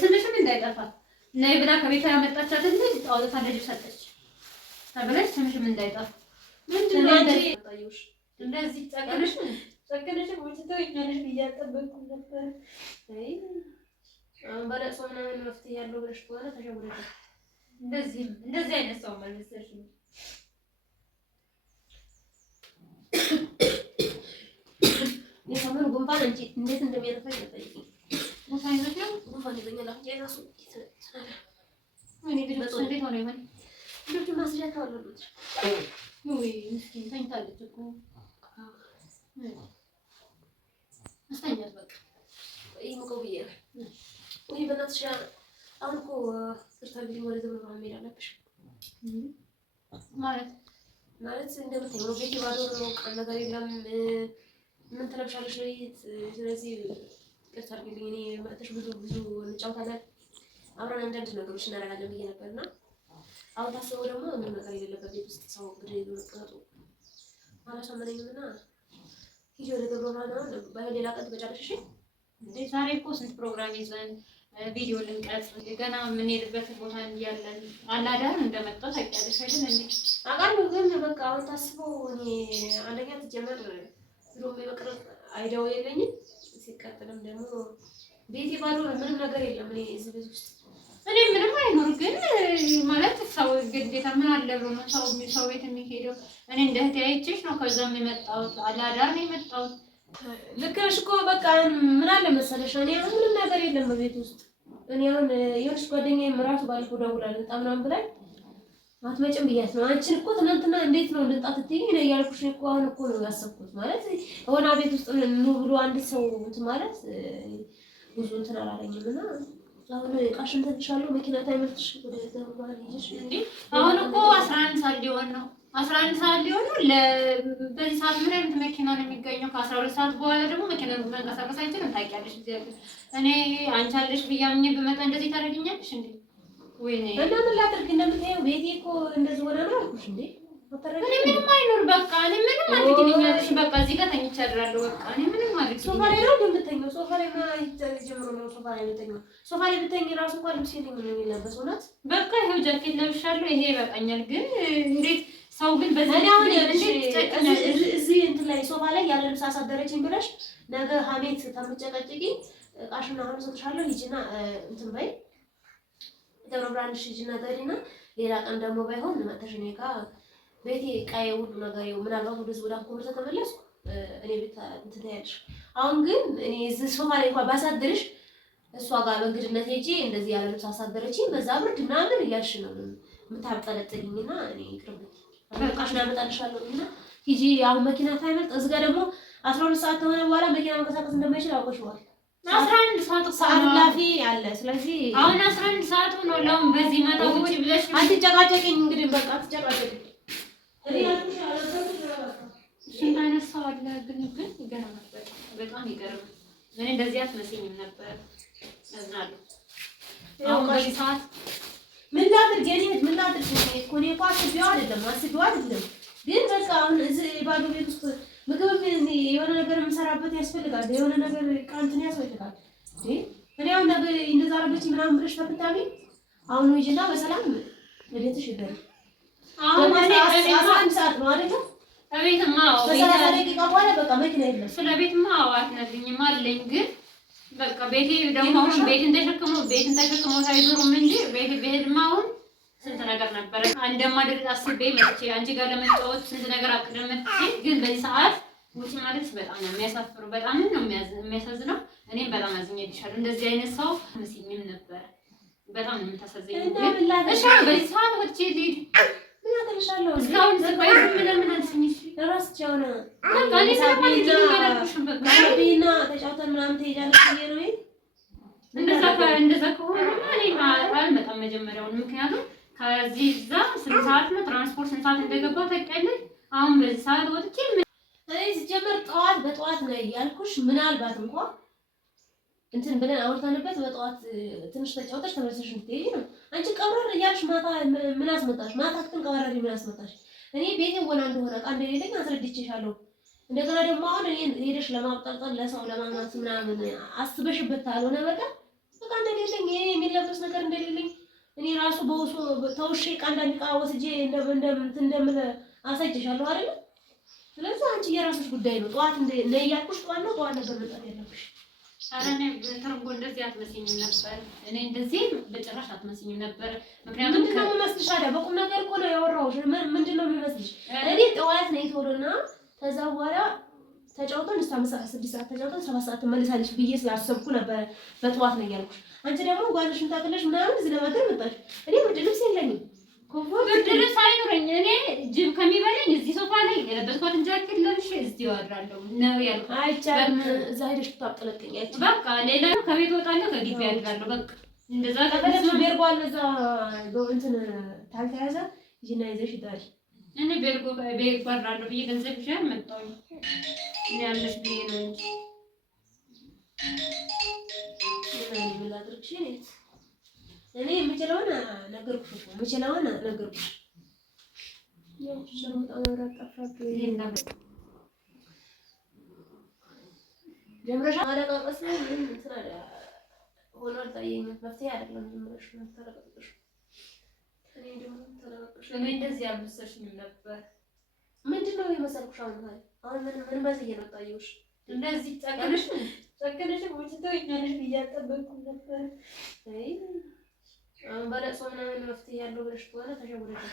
ስምሽም እንዳይጠፋ ነይ ብላ ከቤቷ ያመጣቻት ልጅ አውጥታ ልጅ ሰጠች ተብለሽ ስምሽም እንዳይጠፋ ምንድን ነው እንደዚህ ጨከነሽ ወጥተውኛለሽ ብያጠበቅኩ ነበር። አይ አሁን በለቅሶ ምናምን መፍትሄ ያለው ብለሽ ከሆነ ተሸውደሽ እንደዚህ አይነት ሰው መልሰሽ የሰሞኑን ጉንፋን እንጂ እንዴት እንደሚያነፋኝ አትጠይቂኝ። ጉንፋን ይዞሽ ነው? ጉንፋን ይዞኛል። የራሱ ምን ይልሽ እንዴት ሆነ ይሆን? ልጅ ማስያት አለበት። ወይ ምስኪን ተኝታለች እኮ አስተኛት በቃ ይሙቀው ብዬ ነው። ወይ በእናትሽ አሁን እኮ ፍርታ ቢል ወደ ደብረ ብርሃን መሄድ አለብሽ ማለት እንደምታየው ነው። ቤት ባዶ ነው። ቀን ነገር የለም። ምን ትለብሻለሽ ነው? ስለዚህ ቅርታ አድርጊልኝ። እኔ መጥተሽ ብዙ እንጫወታለን፣ አብረን አንዳንድ ነገሮች እናደርጋለን ብዬ ነበርና አሁን ታስበው ደግሞ ምንም ነገር የሌለበት ቤት ውስጥ ሰው እንግዲህ መቀመጡ አላሳመነኝም እና ሂጂ ወደ ደብረ ብርሃን ነው። ባይሆን ሌላ ቀን ትመጫለሽ። እሺ እንዴ ዛሬ እኮ ስንት ፕሮግራም ይዘን ቪዲዮ ልንቀርጽ ገና የምንሄድበት ቦታ እያለን አላዳር እንደመጣሁ ታውቂያለሽ አይደል? እንዴ አውቃለሁ። ግን በቃ አሁን ታስበው እኔ አንደኛ ትጀመር ሮም የመቅረብ አይዲያው የለኝም። ሲቀጥልም ደግሞ ቤቴ ባዶ ምንም ነገር የለም። እኔ እዚህ ቤት ውስጥ እኔ ምንም አይኖር ግን ማለት ሰው ግዴታ ምን አለ ብሎ ነው ሰው ቤት የሚሄደው? እኔ እንደ እህቴ አይቼሽ ነው ከዛም የመጣሁት። አላዳር ነው የመጣሁት። ልክ ነሽ እኮ በቃ ምን አለ መሰለሽ፣ እኔ አሁን ምንም ነገር የለም በቤት ውስጥ። እኔ አሁን የሆነች ጓደኛዬም እራሱ ባለፈው ደውላለች በጣም ምናምን ብላኝ አትመጭም ብያት ነው። አንቺን እኮ ትናንትና እንዴት ነው ልንጣት ትይኝ ነው እያልኩሽ እኮ አሁን እኮ ነው ያሰብኩት። ማለት የሆነ ቤት ውስጥ ኑ ብሎ አንድ ሰው እንትን ማለት ብዙ እንትን አላለኝም እና አሁን ቃሽን ተንሻለሁ መኪና ታይመልጥሽ ወደ ደብረ ይጅሽ እንዴ አሁን እኮ 11 ሰዓት ሊሆን ነው። 11 ሰዓት ሊሆን ነው። በዚህ ሰዓት ምን አይነት መኪና ነው የሚገኘው? ከ12 ሰዓት በኋላ ደግሞ መኪና መንቀሳቀስ አይችልም። ታውቂያለሽ እግዚአብሔር እኔ አንቺ አለሽ ብያምኝ ብመጣ እንደዚህ ታደርጊኛለሽ እንዴ? ወይኔ እና ምን ላድርግ? እንደምታየው ቤቴ እኮ እንደዚህ ሆነ ነው አልኩሽ እንዴ። እኔ ምንም አይኖር በቃ እኔ ምንም አድርጊልኛለሽ። በቃ እዚህ ጋር ተኝቼ አድራለሁ። በቃ እኔ ምንም አድርጊ። ሶፋ ላይ ነው የምትተኛው? ሶፋ ላይ ጀምሮ ነው ሶፋ ላይ የምትተኛው? ሶፋ ላይ ብትተኝ ራሱ እንኳን ልብስ የለኝም ነው የሚለበስ። እውነት በቃ ይሄው ጃኬት ለብሻለሁ። ይሄ ይበቃኛል። ግን እንዴት ሰው ግን በዚህ እዚህ እንትን ላይ ሶፋ ላይ ያለ ልብስ አሳደረችኝ ብለሽ ነገ ሀሜት ከምትጨቀጭቂ እቃሽን አሁን እሰጥሻለሁ። ሂጂና እንትን በይ ደብረ ብርሃን ሂጂና ደሪና ሌላ ቀን ደግሞ ባይሆን መተሽ እኔ ጋር ቤቴ ቃዬ ሁሉ ነገር ይኸው ምናልባት ወደዚህ ወደ አንኮበር ተመለስኩ እኔ ቤት እንትን ትያለሽ። አሁን ግን እኔ እዚህ ሶፋ ላይ እንኳን ባሳድርሽ እሷ ጋር በእንግድነት ሄጄ እንደዚህ ያለ ልብስ አሳደረችኝ በዛ ብርድ ምናምን እያልሽ ነው የምታብጠለጥልኝና እኔ ይቅርብኝ። በቃሽና አመጣልሻለሁ እና ሂጂ። አሁን መኪና ታይመጣ እዚህ ጋር ደግሞ 12 ሰዓት ከሆነ በኋላ መኪና መንቀሳቀስ እንደማይችል አውቀሽዋል። 11 ሰዓት ሰዓት ላፊ አለ። ስለዚህ አሁን 11 ሰዓት ሆኖ ለውን በዚህ መጣው ውጪ ብለሽ አትጨቃጨቂኝ። እንግዲህ በቃ አትጨቃጨቂኝ። እኔ ያልኩሽ ሽንት አይነት ሰው አለ ግን ይገርማል። በጣም ይገርማል። እኔ እንደዚህ አትመስኝም ነበር። አዝናለሁ። አሁን በዚህ ሰዓት ምን ላድርግ? ምን ላድርግ? እኮ እኔ እኮ አስቤው አይደለም ግን በቃ አሁን እዚህ ባዶ ቤት ውስጥ ምግብ የሆነ ነገር የምሰራበት ያስፈልጋል። የሆነ ነገር ቃንትን ያስፈልጋል። እኔ አሁን ነገር እንደዛ አረገች ምናምን ብለሽ ፈትታሚ አሁን ሂጂና በሰላም ወዴትሽ ይበል። አሁን 11 ሰዓት ነው አይደል? አቤትማ በሰላሳ ደቂቃ በኋላ በቃ መኪና የለም። ስለ ቤትማ አትነግሪኝም አለኝ ግን በቃ ቤቴ ደግሞ አሁን ቤትን ተሸክሞ ሳይዞሩም እንጂ ቤቴ ብሄድማ አሁን ስንት ነገር ነበረ እንደማደርግ አስቤ መጥቼ አንቺ ጋር ለመጫወት ስንት ነገር አቅደም መጥቼ ግን በዚህ ሰዓት ውጪ ማለት በጣም ነው የሚያሳፍረው። በጣም ነው የሚያሳዝነው። እኔም በጣም አዝኜልሻለሁ። እንደዚህ አይነት ሰው መስኝም ነበር። በጣም ነው የምታሳዝኝ። እሺ በዚህ ሰዓት ወጥቼ ልሂድ ምን አደረሻለሁ? እስካሁን ዝባይ ምን አልሽኝሽ? ለራስቸው ነው ታዲያ ስለማለት ነው ባቢና ተጫውተን ምናምን ትሄጃለሽ ብዬ ነው። እንደዛ ከሆነ እኔ አልመጣም መጀመሪያውን። ምክንያቱም ከዚህ እዛ ስንት ሰዓት ነው ትራንስፖርት ስንት ሰዓት እንደገባሁ ታውቂያለሽ። አሁን በዚህ ሰዓት ወጥቼ እኔ ሲጀመር በጠዋት ነው ያልኩሽ። ምናልባት እንኳን እንትን ብለን አውርተንበት በጠዋት ትንሽ ተጫውተሽ ተመልሰሽ እንድትሄጂ ነው። አንቺ ቀብረር እያልሽ ማታ ምን አስመጣሽ? ማታ ግን ቀብረር ምን አስመጣሽ? እኔ ቤቴ ወና እንደሆነ ቃ እንደሌለኝ አስረድቼሻለሁ። እንደገና ደግሞ አሁን እኔ ሄደሽ ለማብጠልጠል ለሰው ለማግኘት ምናምን አስበሽበት ካልሆነ በቃ በቃ እንደሌለኝ ይሄ የሚለበስ ነገር እንደሌለኝ እኔ ራሱ በውሱ ተውሼ አንዳንድ ዕቃ ወስጄ እንደምል አሳይቼሻለሁ አይደል? ስለዚህ አንቺ የራስሽ ጉዳይ ነው። ጠዋት ነይ ያልኩሽ ጠዋት ነው ጠዋት ነበር መጣት ያለብሽ። ኧረ እኔ ተርጎ እንደዚህ አትመስኝም ነበር። እኔ እንደዚህ በጭራሽ አትመስኝም ነበር። ምክንያቱም ምንድን ነው የምመስልሽ? ታዲያ በቁም ነገር እኮ ነው ያወራሁሽ። ምንድን ነው የሚመስልሽ? እኔ ጠዋት ነይ ቶሎና ከዛ በኋላ ተጫውተን እስከ 6 ሰዓት ተጫውተን 7 ሰዓት ትመለሳለች ብዬ ስላሰብኩ ነበር በጠዋት ነው ያልኩሽ። አንቺ ደግሞ ጓዝሽን ታጥለሽ ምናምን እዚህ ለማድረግ መጣሽ። እኔ ብርድ ልብስ የለኝም፣ ብርድ ልብስ አይኖረኝ። እኔ ጅብ ከሚበላኝ እዚህ ሶፋ ላይ የለበስኳትን ጃኬት ለብሼ እዚሁ አድራለሁ ነው ያልኩት። አይቻልም፣ እዛ ሄደሽ ታጥለቀኝ። በቃ ሌላ ከቤት እወጣለሁ፣ ከግቢ አድራለሁ። በቃ እንደዛ ተቀለስ ነው ቤርጓል። እዛ እንትን ታልተያዘ ይና ይዘሽ ይታል። እኔ ቤርጎ አድራለሁ ብዬ ገንዘብ ይዤ አልመጣሁም። እኔ ያለሽ ብዬ ነው እንጂ ምን ላድርግሽ? እኔ የምችለውን ነገርኩሽ እኮ የምችለውን ነገርኩሽ። ያው ሸርሙጣ ወራ ጠፋብኝ። ጀምረሽ አለቃቀስ ነው ምን እንትን አለ ሆኖ አልታየኝም። መፍትሄ አይደለም ጀምረሽ ተለቀቅሽ። እኔ ደግሞ ተለቀቅሽ። እኔ እንደዚህ አልመሰልሽም ነበር። ምንድነው የመሰልኩሽ? አሁን ምን በዚህ ነው ታየውሽ? እንደዚህ ጨከነሽ ወጭተውኛለሽ ብዬ አልጠበቅኩም ነበር። አይ አሁን በለቅሶ ምናምን መፍትሄ ያለው ብለሽ ከሆነ ተሸውደሽ።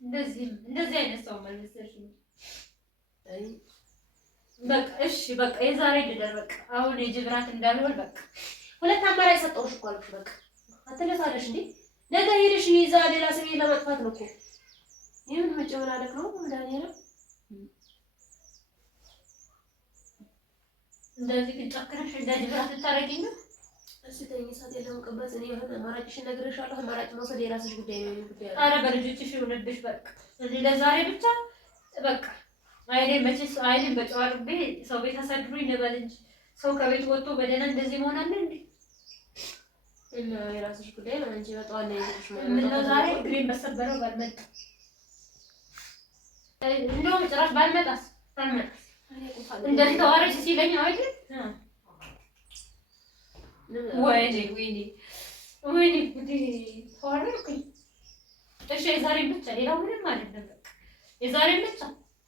እንደዚህ አይነት ሰው አልመሰልሽም። አይ በቃ እሺ፣ በቃ የዛሬ ልደር። በቃ አሁን የጅብራት እንዳልሆን በቃ ሁለት አማራጭ ሰጠሁሽ እኮ አልኩሽ። በቃ አትለሳለሽ እንዴ? ነገ ሄደሽ ይዛ ሌላ ስሜ ለማጥፋት ነው እኮ። ይሄን መጨመላለቅ ነው መድኃኒዓለም። እንደዚህ ግን ጨክነሽ እንደ ጅብራት ልታረጊኝ ነው? እሺ ተይኝ፣ ሰዓት የለውም ቅበት። እኔ አሁን አማራጭሽን ነግሬሻለሁ። አማራጭ መውሰድ የራስሽ ጉዳይ ነው። ጉዳይ ኧረ በልጆችሽ ይሁንብሽ። በቃ እዚህ ለዛሬ ብቻ በቃ አይኔን መቼስ አይኔን በጨው አጥቤ ሰው ቤት አሳድሩኝ ልበል እንጂ ሰው ከቤት ወጥቶ በደህና እንደዚህ መሆን አለ እንዴ? እና የራስሽ ጉዳይ ነው እንጂ በጠዋት ነው ይዘሽ ማለት ምን ነው ዛሬ እግሬን በሰበረው ባልመጣ እንደውም ጭራሽ ባልመጣስ እንደዚህ ተዋረች ሲለኝ ነው አይደል? ወይኔ ጉዴ ተዋረድኩኝ። እሺ የዛሬን ብቻ ሌላው ምንም አይደለም። በቃ የዛሬን ብቻ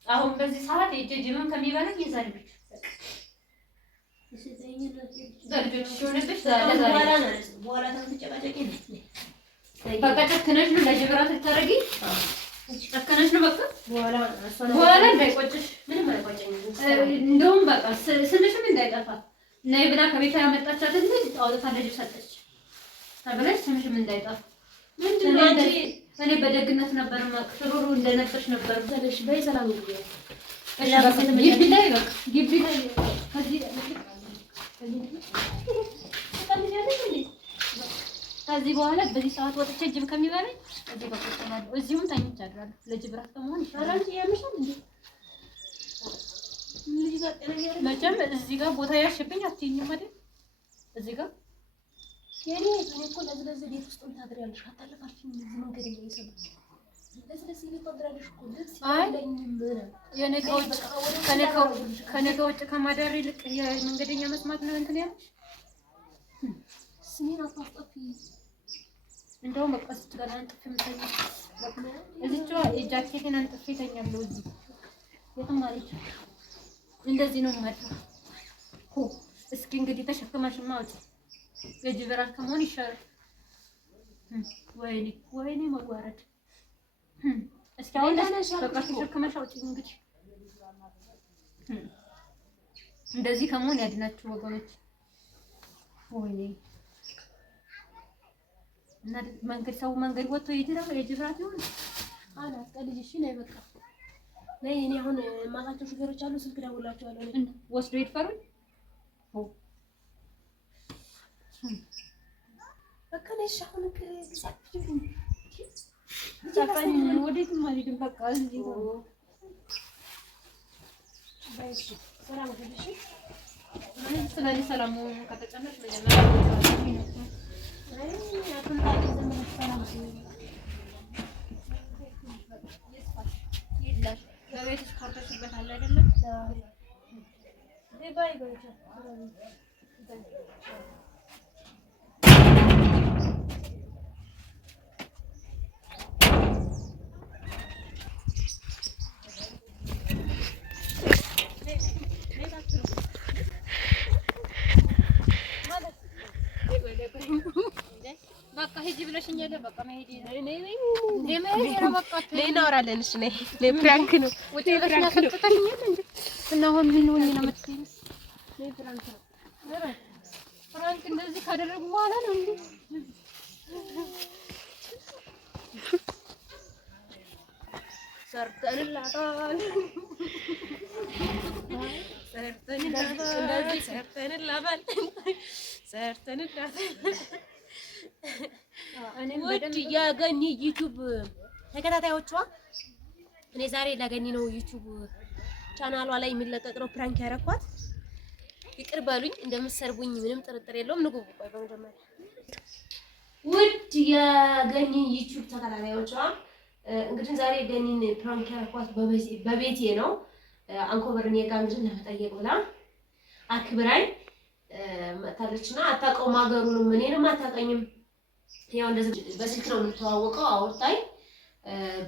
አሁን በዚህ ሰዓት የጅብን ከሚበላኝ የዛሬን ብቻ በቃ እሺ ዘይኝ ነው ዘርጆች ሲሆንብሽ በኋላ ተምትጨቃጨቂ ነው። በቃ ጨክነሽ ነው ለጅብራት ልታረጊ ጨክነሽ ነው። በቃ በኋላ እንዳይቆጭሽ ምንም አይቆጨኝም። እንደውም በቃ ስምሽም እንዳይጠፋ ነይ ብላ ከቤቷ ያመጣቻት ልጅ አውጥታ ለጅብ ሰጠች ተብለሽ ስምሽም እንዳይጠፋ። ምንድን ነው አንቺ እኔ በደግነት ነበር ማክሩሩ እንደነበርሽ ነበር ብለሽ በይ ሰላም ይሁን። እሺ ግቢ ላይ በቃ ግቢ ላይ ከዚህ በኋላ በዚህ ሰዓት ወጥቼ ጅብ ከሚበላኝ እዚህ በቃ ተማለው እዚሁም ተኝቼ አድራለሁ። ለጅብራት ከመሆን ይሻላል። አንቺ ያምሻል እንዴ? ልጅ ጋር ጤነኛ መቼም እዚህ ጋር ቦታ ያሽብኝ አትይኝም አይደል? እዚህ ጋር የኔ እኮ ለዚህ ቤት ውስጥ ታድሪያለሽ። አታለፋልሽኝ እዚህ መንገድ ላይ ይሰማል። ለዚህ ቤት ታድሪያለሽ እኮ ደስ ይለኝም ከነገ ውጭ ከማዳር ይልቅ የመንገደኛ መስማት ነው እንትን ያለሽ። ስሜን አታስጠፊ። እንደውም በቃ ስትገና አንጥፍ የምተኛ እዚህቿ የጃኬቴን አንጥፍ የተኛለሁ እዚህ የትም ማለት እንደዚህ ነው ማለት ነው። እስኪ እንግዲህ ተሸክመሽማ አውጪ። የጅብራት ከመሆን ይሻላል። ወይኔ መዋረድ። እስኪ አሁን በቃ ተሸክመሽ አውጪ። እንግዲህ እንደዚህ ከመሆን ያድናችሁ ወገኖች። ወይኔ እና ሰው መንገድ ወጥቶ የጅብራት ይሆን አላስቀልጅሽ ነይ በቃ ነይ። እኔ አሁን ማታቸው ሹፌሮች አሉ፣ ስልክ ደውላቸዋለሁ ወስዶ ይድፈሩኝ። በቃ ነሽ አሁን ወዴትም አልሄድም። በቃ እዚህ ሰላም ሆነሽ ስለዚህ ሰላም መሆኑን ከተጨነቅሽ መጀመሪያ በቤትሽ ኮርተሽበታል አይደለም? ሂጂ ብለሽኛል። በቃ መሄድ ነይ እናወራለን። እሺ ነይ ፕራንክ ነው እና አሁን ምን ሆኜ ነው የምትይኝ? ፍራንክ እንደዚህ ካደረጉ በኋላ ነው እንዴ? ሰርተንላታል ውድ የገኒ ዩቲዩብ ተከታታዮቿ እኔ ዛሬ ለገኒ ነው ዩቲዩብ ቻናሏ ላይ የሚለቀቅ ነው ፕራንክ ያረኳት። ይቅር በሉኝ፣ እንደምትሰርቡኝ ምንም ጥርጥር የለውም። ንጉ ቆይ በመጀመሪያ ውድ የገኒ ዩቲዩብ ተከታታዮቿ እንግዲህ ዛሬ ገኒን ፕራንክ ያረኳት በቤቴ ነው። አንኮበር እኔ ጋር እንግዲህ ለመጠየቅ ብላ አክብራኝ መታለችና አታውቀውም፣ ሀገሩንም እኔንም አታውቀኝም። ያው እንደዚህ በስልክ ነው የምንተዋወቀው። አውርታኝ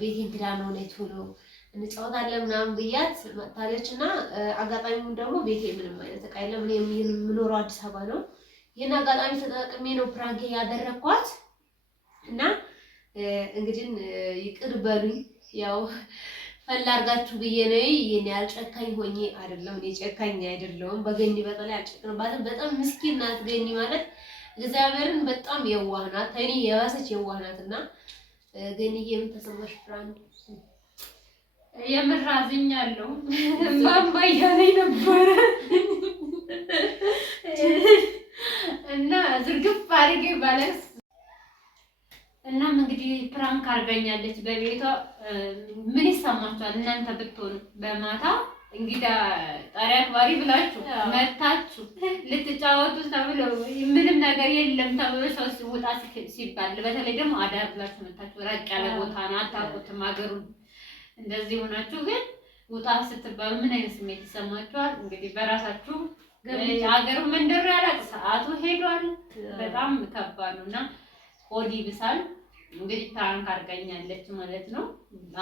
ቤቴን ግዳ ነው ነይ ቶሎ እንጫወታለን ምናምን ብያት መታለችና አጋጣሚውን ደግሞ ቤቴ ምንም አይነት ዕቃ የለም። እኔ የምኖረው አዲስ አበባ ነው። ይሄን አጋጣሚ ተጠቅሜ ነው ፕራንክ ያደረኳት እና እንግዲህ ይቅር በሉኝ። ያው ፈላርጋችሁ ብዬ ነው። ይሄን ያልጨካኝ ሆኜ አይደለም። እኔ ጨካኝ አይደለሁም። በገኒ በተለይ አልጨክንባትም። በጣም ምስኪን ናት ገኒ ማለት እግዚአብሔርን በጣም የዋህ ናት። እኔ የባሰች የዋህ ናትና ገኒዬ ምን ተሰማሽ? ፍራንክ የምር አዝኛለሁ። ማማ እያለኝ ነበረ እና ዝርግፍ አድርጌ ባለስ እናም እንግዲህ ፕራንክ አድርጋኛለች በቤቷ። ምን ይሰማችኋል እናንተ ብትሆኑ? በማታ እንግዳ ጣሪያ አክባሪ ብላችሁ መታችሁ ልትጫወቱ ተብሎ ምንም ነገር የለም ተብሎ ሰው ሲወጣ ሲባል፣ በተለይ ደግሞ አዳር ብላችሁ መታችሁ። ራቅ ያለ ቦታ ነው፣ አታውቁትም ሀገሩን። እንደዚህ ሆናችሁ ግን ውጣ ስትባሉ ምን አይነት ስሜት ይሰማችኋል? እንግዲህ በራሳችሁ ሀገሩ መንደር ያላቅ ሰዓቱ ሄዷል። በጣም ከባድ ነውና ሆዲ ብሳል። እንግዲህ ፕራንክ አድርጋኛለች ማለት ነው።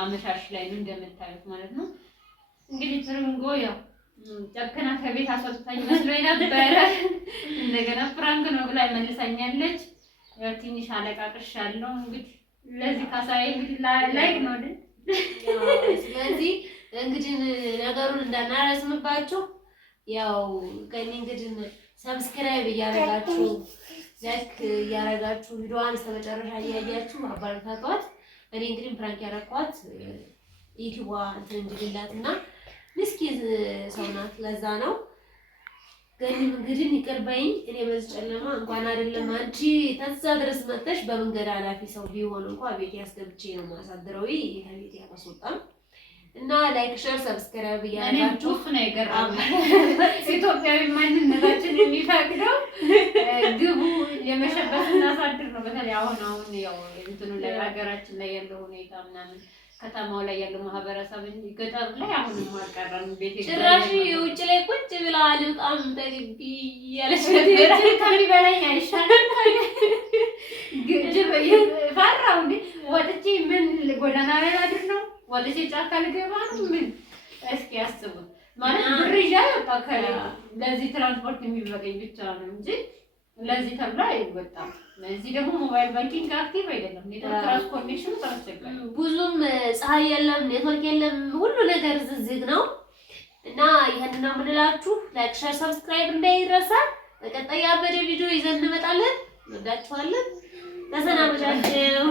አመሻሽ ላይ ነው እንደምታዩት ማለት ነው። እንግዲህ ትርንጎ ያው ጨክና ከቤት አስወጣኝ መስሎኝ ነበረ። እንደገና ፕራንክ ነው ብላ መልሳኛለች። ያው ትንሽ አለቃቅሻለሁ። እንግዲህ ለዚህ ካሳዬ እንግዲህ ላይክ ነው አይደል? ስለዚህ እንግዲህ ነገሩን እንዳናረዝምባችሁ ያው ገኒ እንግዲህ ሰብስክራይብ እያደረጋችሁ ላይክ እያደረጋችሁ ቪዲዮዋን እስከመጨረሻ እያያችሁ አባርታቷት። እኔ እንግዲህ ፕራንክ ያደረኳት ዩቲዩቧ እንትን እንዲልላትና ምስኪን ሰው ናት። ለዛ ነው ገኒ እንግዲህ ይቅር በይኝ። እኔ በዚህ ጨለማ እንኳን አይደለም አንቺ ተዛ ድረስ መጥተሽ በመንገድ ኃላፊ ሰው ቢሆን እንኳን ቤት ያስገብቼ ነው ማሳድረው ከቤት ያስወጣም እና ላይክ ሼር ሰብስክራይብ እያደረጋችሁ እሱ ነው የገረመኝ። ኢትዮጵያዊ ማንነታችን የሚፈቅደው ግቡ የመሸበት እናሳድር ነው። በተለይ አሁን ያው እንትኑ ላይ ሀገራችን ላይ ያለው ሁኔታ ምናምን ከተማው ላይ ያለው ማህበረሰብ እንጂ ገጠር ላይ አሁንም አልቀረም። ቤት ጭራሽ ውጭ ላይ ቁጭ ብለዋል። በጣም ተግቢ ያለች ነገር ከሚበላኝ አይሻልም? ግጅብ ፈራው እንዴ ወጥቼ ምን ጎዳና ላይ አድር ነው ወጥቼ ጫካ ልገባ ነው? ምን እስኪ አስቡት። ማለት ብር ይዤ በቃ ለዚህ ትራንስፖርት የሚበቀኝ ብቻ ነው እንጂ ለዚህ ተብሎ አይወጣም። ለዚህ ደግሞ ሞባይል ባንኪንግ አክቲቭ አይደለም። ኔትወርክ ኮኔክሽን ተረጋግጧል። ብዙም ፀሐይ የለም፣ ኔትወርክ የለም፣ ሁሉ ነገር ዝግ ነው እና ይሄንን ነው የምንላችሁ። ላይክ ሼር ሰብስክራይብ እንዳይረሳ። በቀጣይ አበደ ቪዲዮ ይዘን እንመጣለን። እንወዳችኋለን። ተሰናበታችሁ።